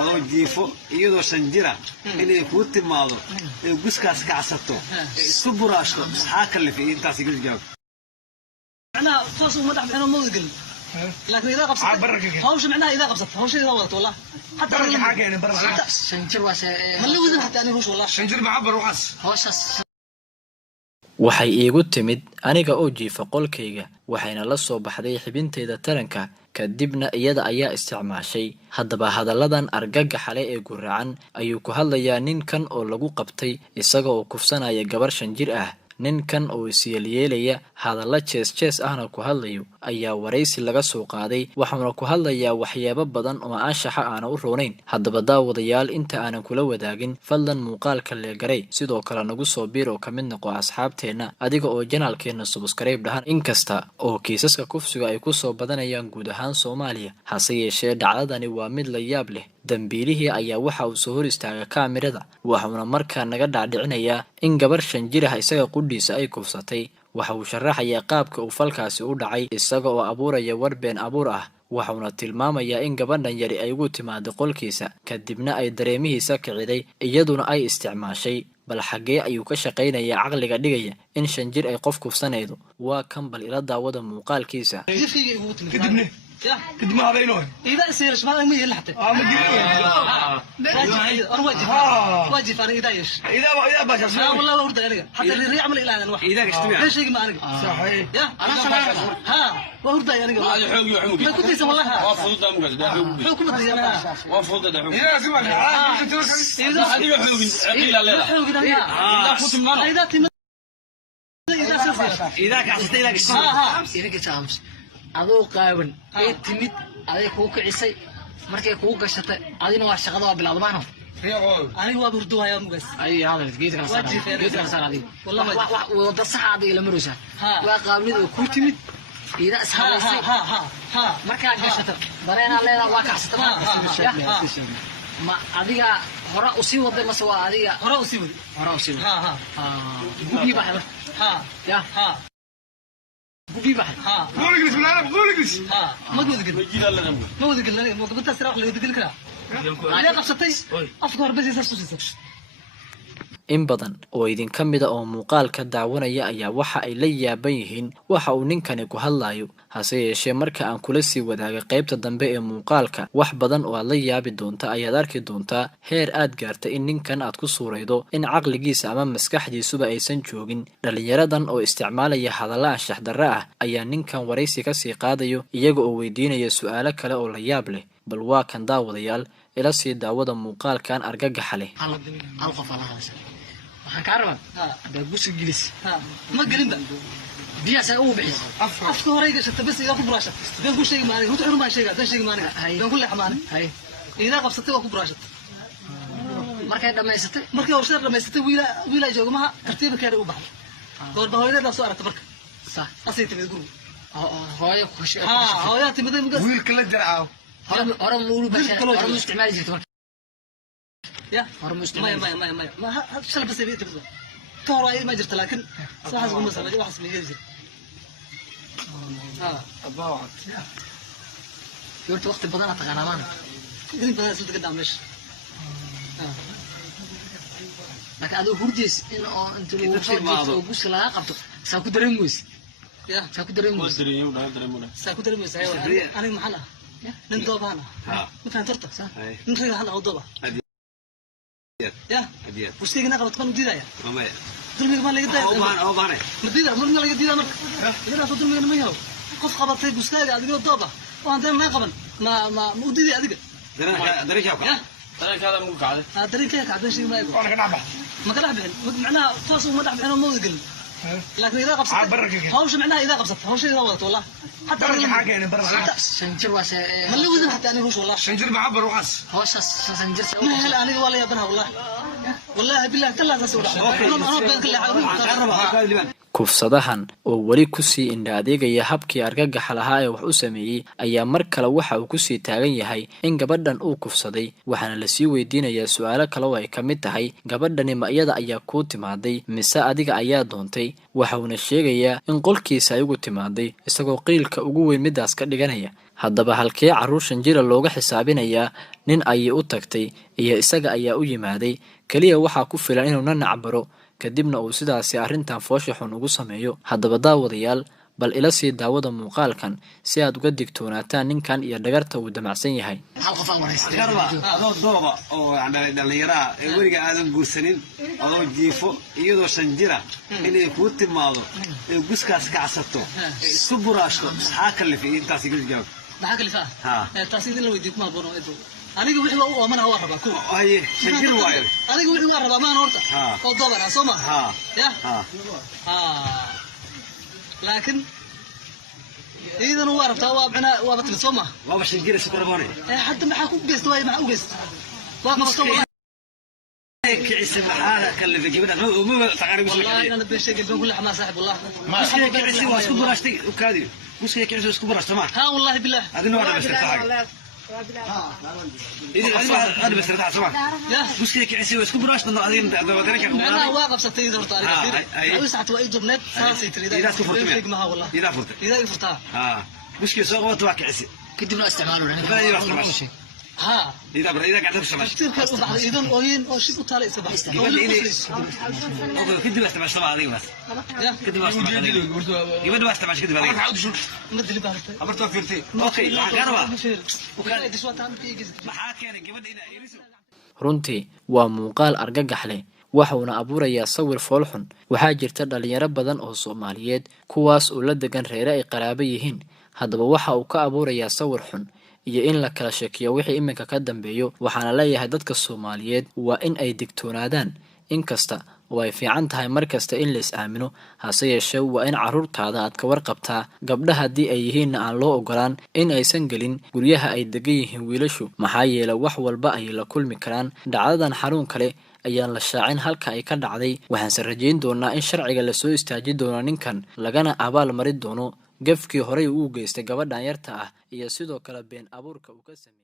adoo jiifo iyadoo shanjira inay kuu timaado ee guskaas ka casabto isku buraashto maxaa kalifay intaas iga jawaab macnaha toos uma dhax bixin oo mawdgal laakiin idaa qabsatay hawsha macnaha idaa qabsatay hawsha idaa wadato wallah hatta maxaa keenay barashada shanjir waa ma la wadin hatta anigu wallah shanjir ma cabar waqas hawshaas waxay iigu timid aniga oo jiifa qolkayga waxayna la soo baxday xibintayda taranka kadibna iyada ayaa isticmaashay haddaba hadalladan argagaxa leh ee guracan ayuu ku hadlayaa ninkan oo lagu qabtay isaga oo kufsanaya gabar 5 jir ah ninkan oo isyeelyeelaya hadalla jees ahna ku hadlayo ayaa waraysi laga soo qaaday waxaana ku hadlayaa waxyaabo badan oo anshaxa aan u roonayn haddaba daawadayaal inta aanan kula wadaagin fadlan muuqaalka leegaray sidoo kale nagu soo biiro ka mid noqo asxaabteena adiga oo janaalkeena subscribe dhahan inkasta oo kiisaska kufsiga ay ku soo badanayaan guud ahaan Soomaaliya hase yeeshee dhacdadani waa mid la yaab leh dambiilihii ayaa waxa uu soo hor istaagay kaamirada waxaana markaa naga dhaadhicinayaa in gabar 5 jir ah isaga qudhiisa ay kufsatay waxa uu sharaxayaa qaabka uu falkaasi u dhacay isaga oo abuuraya warbeen abuur ah waxaana tilmaamayaa in gabadhan yari ay ugu timaado qolkiisa kadibna ay dareemihiisa kiciday iyaduna ay isticmaashay bal xagee ayuu ka shaqeynayaa aqliga dhigaya in 5 jir ay qof kufsanaydo waa kan bal ila daawada muuqaalkiisa كد ما بينه إذا يصير ما ما يلحته ما واجب أنا إذا إيش إذا باش لا والله ورد أنا حتى اللي يعمل إلى أنا واحد إذا اجتماع ليش يجي معنا صحيح يا أنا سمعت ها ورد أنا ما كنت يسمع الله وافضل دمك ده حكومة يا وافضل ده إذا سمع إذا هذه حقوق عقيل لا إذا كنت معنا إذا تم إذا كعصت إذا كشت إذا كتامس adoo qaawan ee timid aday ku kicisay markay ku gashatay adina waa shaqada waa bilaabmaan aniga waa burduwaya mugas ay hada geedka saaradi wallahi wada saxaad ila maraysa waa qaabnid oo ku timid ida asxaabay markaa gashatay dareena leedahay waa kacsatay ma adiga hore u sii waday ma soo adiga hore u sii waday gubi baxay ya قولي قولي لا قولي ما تقول ما تقول لنا ما قلت اسرع ولا تقول كذا لا قصتي افكار بس يسوس in badan oo idin ka mid ah oo muuqaalka daawanaya ayaa waxa ay la yaaban yihiin waxa uu ninkani ku hadlayo hase yeeshee marka aan kula sii wadaagay qaybta dambe ee muuqaalka wax badan oo aad la yaabi doonta ayaad arki doontaa heer aad gaartay in ninkan aad ku suuraydo in caqligiisa ama maskaxdiisuba aysan joogin dhalinyaradan oo isticmaalaya hadalla anshax darro ah ayaa ninkan waraysi ka sii qaadayo iyaga oo weydiinaya su'aalo kale oo la yaab leh bal waa kan daawadayaal ila sii daawada muuqaalkan argagaxa leh hal qof ala hadashay waxaan ka rabaa hada gusi gilis ma gelin ba biyaasa uu bixis afka horeyga shata bas iga ku buraashat been ku sheegi maanin wuxuu ma sheega tan sheegi maanin been ku leexmaan hay ila qabsatay waa ku buraashat markay dhameysatay markay hawsha dhameysatay wiila joogmaha tartiib kale u baxay goorba hooyada soo aragtay marka sax asay timid guru hooyo ku sheeg hooyo timid wiilka la jaraaw hore muulu bashay hore isticmaali jirtay يا هرم ما شل بس يبي تبغى كهرباء ما جرت لكن صح زغم مثلا واحد من يجي أبوعد يورت وقت بدنا تغنى معنا قريب بدنا سلطة قدام ليش لكن هذا هرديس إنه أنتوا اللي بوش لا قبضوا ساكو دريموس يا ساكو دريموس ساكو دريموس أنا محلها ننضب أنا ما كان ترتة نخلي هلا أوضبها يا وش تيجي نقرأ تكون جديدة يا ماما درمي كمان لقيت ده أو مانه مديدة مرنا لقيت جديدة مرة إذا صوت درمي ما يهو قف خبط في بوسكاية هذه الضبة وعندنا ما قبل ما مديدة هذيك دريك يا دريك هذا مو قاعد دريك هيك عاد شيء ما يقول أنا كنعبه ما كنعبه معناها توصل ما دعبه أنا ما يقول لكن إذا قبصت هوش معناها إذا قبصت هوش إذا وقت والله حتى أنا حاجة أنا برا سنجر واس ما اللي وزن حتى أنا هوش والله شنجر بعبر وقص هوش سنجر ما هلا أنا ولا يبنها والله والله بالله كلها تسوي أنا بين كل kufsadahan oo weli kusii indha adeegaya habkii argagaxa lahaa ee wax u sameeyey ayaa mar kale waxa uu kusii taagan yahay in gabadhan uu kufsaday waxaana lasii weydiinayaa su-aalo kale oo ay ka mid tahay gabadhani ma iyada ayaa kuu timaaday mise adiga ayaa doontay waxauna sheegayaa in qolkiisa ay ugu timaaday isagoo qiilka ugu weyn midaas ka dhiganaya haddaba halkee carruur 5 jir looga xisaabinayaa nin ayay u tagtay iyo isaga ayaa u yimaaday kaliya waxaa ku filan inuu nacbaro kadibna uu sidaasi arrintan foosha xun ugu sameeyo haddaba daawadayaal bal ila sii daawada muuqaalkan si aad uga digtoonaataan ninkan iyo dhagarta uu damacsan yahay garba adoo dooqa oo dhalinyaraha ee weliga aadan guursanin adoo jiifo iyadoo 5 jira inay kuu timaado ee guskaas kacsato isku buraashto maxaa kalifay intaas iga jawaab maxaa kalifaa taasi idin la weydiiyo kuma boono eedo aniga wixii waa u oomana waa rabaa ku haye 5 jir waayo aniga wixii waa rabaa maan horta oo doobara Soomaa ya laakiin idan waa rabtaa waa bana waa batil Soomaa waa 5 jir isku rabone hadda maxaa ku geesto way maxaa u geesto waa qabto كعيسى معاها كلف جبنا وما تقارب والله انا بشيء قلبي كل حما صاحب الله ما كعيسى واسكو براشتي وكادي مش كعيسى واسكو براشتي ما ها والله بالله هذا نوع بس تاعك إذا أنا بس تاع سمع مش كعيسى واسكو براشتي هذه ودرك انا واقف ستي دور طارق اي ساعه واي جبنات ساسي تريد اذا كفرت ما والله اذا فرت اذا فرتها مش كسوق وتوع كعيسى كدبنا استعمالنا ها إذا قاعد تسمع كثير كانوا بعض إذن أوين أو شيء طالع سبع كده بس تبع سبعة هذه بس كده بس تبع يبدو بس تبع كده بعدين عاود شو مدري بعرف أبرتوا فيرتي أوكي قربا وكان دشوات عم تيجي maxaa keenay gabadha inay iriso runtii waa muuqaal argagax leh waxauna abuurayaa sawir foolxun waxaa jirta dhalinyaro badan oo Soomaaliyeed kuwaas oo la degan reere ay qaraabo yihiin haddaba waxa uu ka abuurayaa sawir xun iyo in la kala shakiyo wixii iminka ka dambeeyo waxaana leeyahay dadka Soomaaliyeed waa in ay digtoonaadaan inkasta oo ay fiican tahay markasta in la is aamino hase yeeshee waa in carruurtaada aad ka warqabtaa gabdhaha haddii ay yihiin aan loo ogolaan in aysan gelin guryaha ay degan yihiin wiilashu maxaa yeelay wax walba ay la kulmi karaan dhacdadan xanuun kale ayaan la shaacin halka ay ka dhacday waxaanse rajayn doonaa in sharciga la soo istaaji doono ninkan lagana abaal mari doono gafkii horey uu geystay gabadhan yarta ah iyo sidoo kale been abuurka uu ka sameeyay